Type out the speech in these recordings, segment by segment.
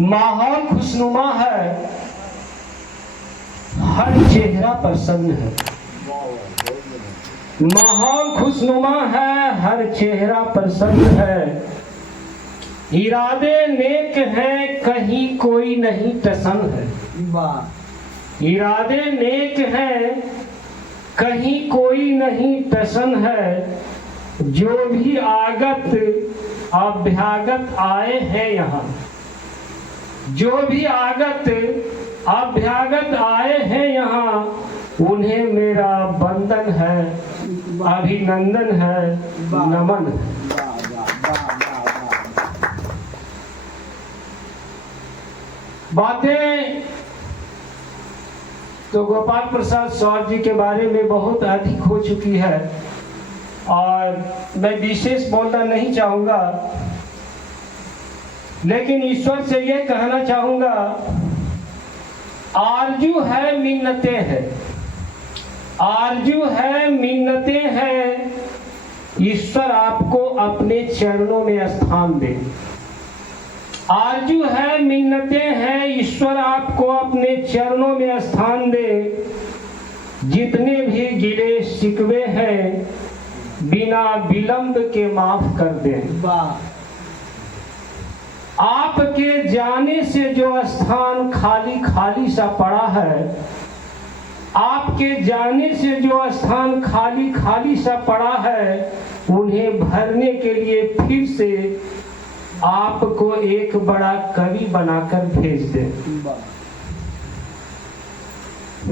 माहौल खुशनुमा है, हर चेहरा प्रसन्न है। माहौल खुशनुमा है, हर चेहरा प्रसन्न है। इरादे नेक हैं, कहीं कोई नहीं टसन है। इरादे नेक हैं, कहीं कोई नहीं टसन है। जो भी आगत अभ्यागत आए हैं यहाँ, जो भी आगत अभ्यागत आए हैं यहाँ, उन्हें मेरा वंदन है, अभिनंदन है, नमन है। बातें तो गोपाल प्रसाद सौर जी के बारे में बहुत अधिक हो चुकी है और मैं विशेष बोलना नहीं चाहूंगा, लेकिन ईश्वर से यह कहना चाहूंगा, आरजू है मिन्नतें हैं, आरजू है मिन्नतें हैं, ईश्वर आपको अपने चरणों में स्थान दे। आरजू है मिन्नतें हैं, ईश्वर आपको अपने चरणों में स्थान दे। जितने भी गिले शिकवे हैं, बिना विलंब के माफ कर दे। आपके जाने से जो स्थान खाली खाली सा पड़ा है, आपके जाने से जो स्थान खाली खाली सा पड़ा है, उन्हें भरने के लिए फिर से आपको एक बड़ा कवि बनाकर भेज दे।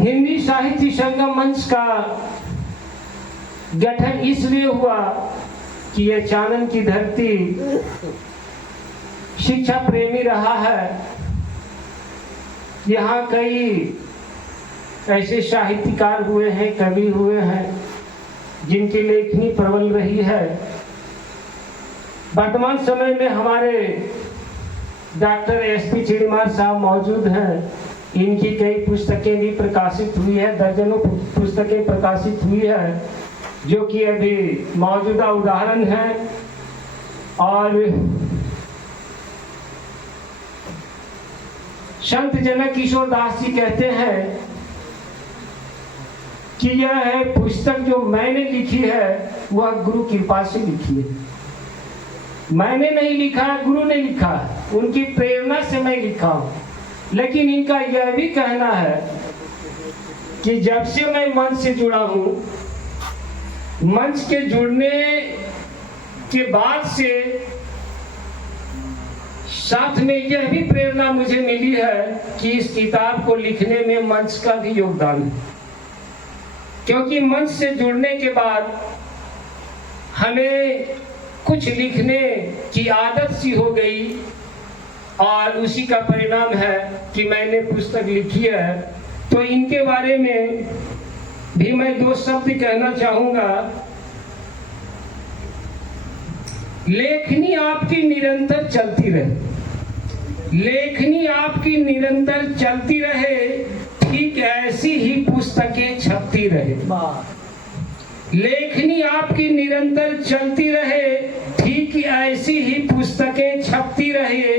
हिंदी साहित्य संगम मंच का गठन इसलिए हुआ कि यह चानन की धरती शिक्षा प्रेमी रहा है। यहाँ कई ऐसे साहित्यकार हुए हैं, कवि हुए हैं, जिनकी लेखनी प्रबल रही है। वर्तमान समय में हमारे डॉक्टर एसपी चिड़िमार साहब मौजूद हैं। इनकी कई पुस्तकें भी प्रकाशित हुई है, दर्जनों पुस्तकें प्रकाशित हुई है, जो कि अभी मौजूदा उदाहरण है। और संत जनक किशोर दास जी कहते हैं कि यह है पुस्तक जो मैंने लिखी है, वह गुरु कृपा से लिखी है। मैंने नहीं लिखा, गुरु ने लिखा, उनकी प्रेरणा से मैं लिखा हूं। लेकिन इनका यह भी कहना है कि जब से मैं मंच से जुड़ा हूं, मंच के जुड़ने के बाद से साथ में यह भी प्रेरणा मुझे मिली है कि इस किताब को लिखने में मंच का भी योगदान है। क्योंकि मंच से जुड़ने के बाद हमें कुछ लिखने की आदत सी हो गई और उसी का परिणाम है कि मैंने पुस्तक लिखी है। तो इनके बारे में भी मैं दो शब्द कहना चाहूंगा। लेखनी आपकी निरंतर चलती रहे, लेखनी आपकी निरंतर चलती रहे, ठीक ऐसी ही पुस्तकें छपती रहे। लेखनी आपकी निरंतर चलती रहे, ठीक ऐसी ही पुस्तकें छपती रहे,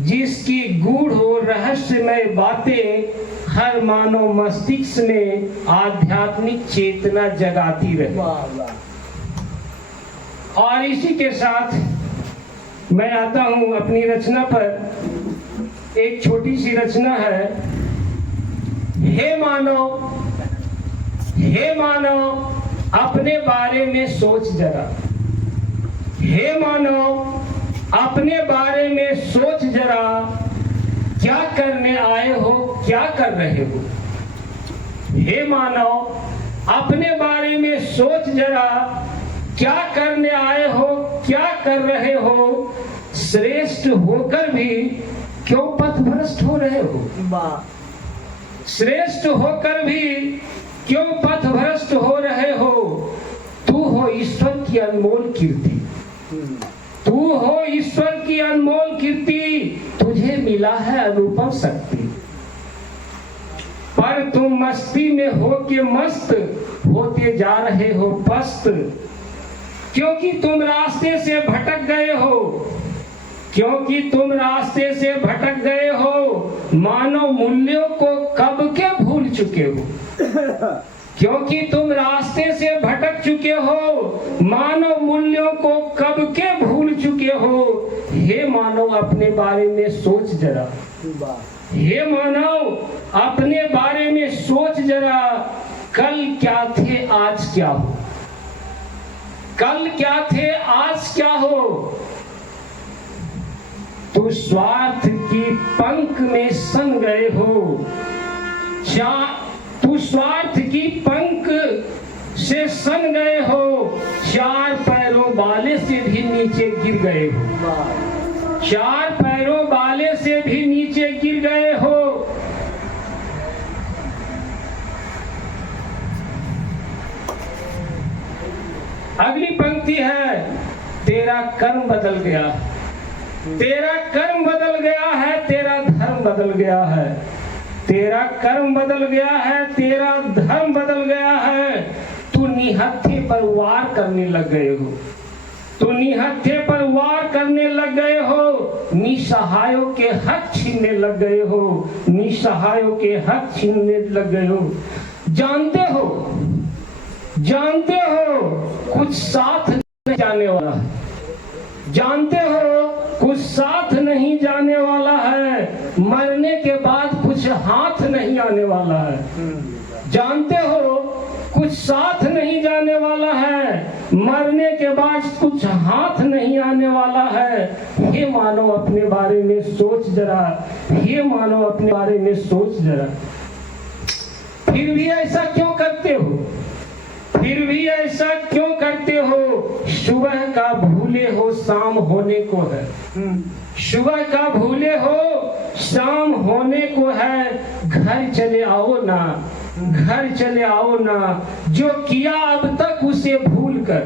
जिसकी गूढ़ और रहस्यमय बातें हर मानव मस्तिष्क में आध्यात्मिक चेतना जगाती रहे। और इसी के साथ मैं आता हूं अपनी रचना पर। एक छोटी सी रचना है। हे मानव, हे मानव, अपने बारे में सोच जरा। हे मानव, अपने बारे में सोच जरा, क्या करने आए हो, क्या कर रहे हो। हे मानव, अपने बारे में सोच जरा, क्या करने आए हो, क्या कर रहे हो। श्रेष्ठ होकर भी क्यों पथभ्रष्ट हो रहे हो। श्रेष्ठ होकर भी क्यों पथभ्रष्ट हो रहे हो। तू हो ईश्वर की अनमोल कीर्ति, तू हो ईश्वर की अनमोल कीर्ति, तुझे मिला है अनुपम शक्ति। पर तुम मस्ती में हो के मस्त होते जा रहे हो पस्त, क्योंकि तुम रास्ते से भटक गए हो, क्योंकि तुम रास्ते से भटक गए हो, मानव मूल्यों को कब के भूल चुके हो। क्योंकि तुम रास्ते से भटक चुके हो, मानव मूल्यों को कब के भूल चुके हो। हे मानव अपने बारे में सोच जरा, हे मानव अपने बारे में सोच जरा, कल क्या थे आज क्या हो। कल क्या थे आज क्या हो। तो स्वार्थ की पंख में सन गए हो, तू स्वार्थ की पंख से सन गए हो, चार पैरों वाले से भी नीचे गिर गए हो। चार पैरों वाले से भी नीचे गिर गए हो। अगली पंक्ति है, तेरा कर्म बदल गया, तेरा कर्म बदल गया है, तेरा धर्म बदल गया है। तेरा कर्म बदल गया है, तेरा धर्म बदल गया है। तू निहत्थे पर वार करने लग गए हो, तू निहत्थे पर वार करने लग गए हो। निसहायों के हक छीनने लग गए हो, निसहायों के हक छीनने लग गए हो। जानते हो, जानते हो कुछ साथ नहीं जाने वाला है। जानते हो कुछ साथ नहीं जाने वाला है, मरने के बाद कुछ हाथ नहीं आने वाला है। जानते हो कुछ साथ नहीं जाने वाला है, मरने के बाद कुछ हाथ नहीं आने वाला है। हे मानव अपने बारे में सोच जरा, हे मानव अपने बारे में सोच जरा। फिर भी ऐसा क्यों करते हो, फिर भी ऐसा क्यों करते हो। सुबह का भूले हो शाम होने को है, सुबह का भूले हो शाम होने को है। घर चले आओ ना, घर चले आओ ना। जो किया अब तक उसे भूल कर,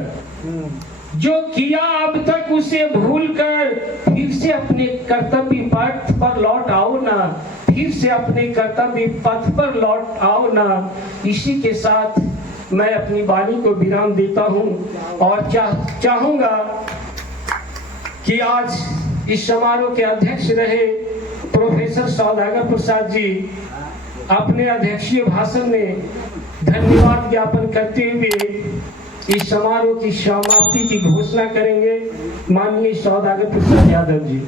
जो किया अब तक उसे भूल कर, फिर से अपने कर्तव्य पथ पर लौट आओ ना, फिर से अपने कर्तव्य पथ पर लौट आओ ना। इसी के साथ मैं अपनी वाणी को विराम देता हूं और चाहूंगा कि आज इस समारोह के अध्यक्ष रहे प्रोफेसर सौदागर प्रसाद जी अपने अध्यक्षीय भाषण में धन्यवाद ज्ञापन करते हुए इस समारोह की समाप्ति की घोषणा करेंगे। माननीय सौदागर प्रसाद यादव जी।